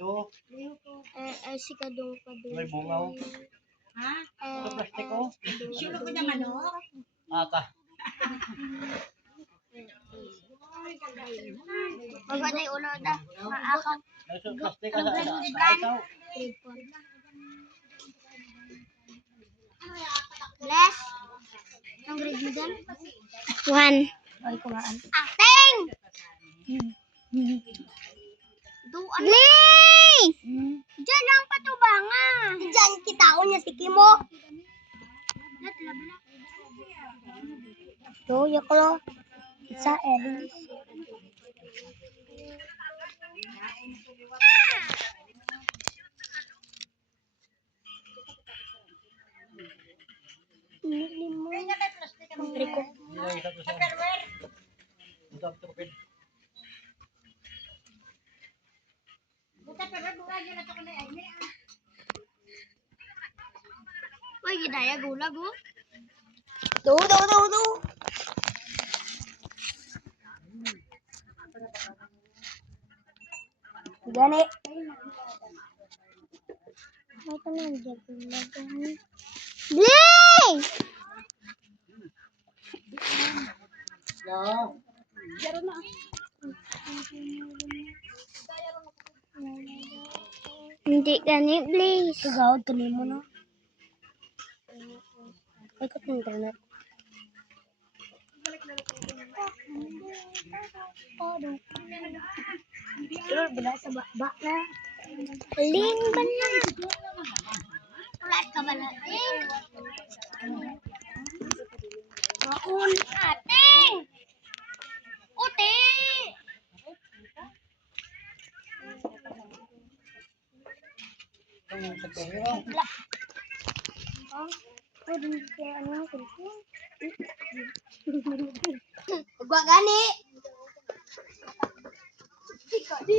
Ito. Si kadong. May bungaw. Ha? Ito plastic ko. Sulok ko na manok. Ata. Maganda yung ulo na. Maakaw. Ito plastic ka sa itaw. Bless. Ang grade mo dyan? 1. Ay, kumaan. Acting! Duan. Lee! Diyan lang patubangan. Diyan kita ako niya si Kimo. Ito, yaklo. Sa Eris. Rico. Wah, gidaya gula bu. Tuh. Gani. Apa nang jago lagi? Bling! Hindi gani, please. Kagawad ka mo na. Ay, kat internet. Sure, bila sa bakbak na. Aling ba na? Ulat ka ba natin? Maun, ating! Uti! Wala. Pwede siya ano cellphone. Huwag gani. Di.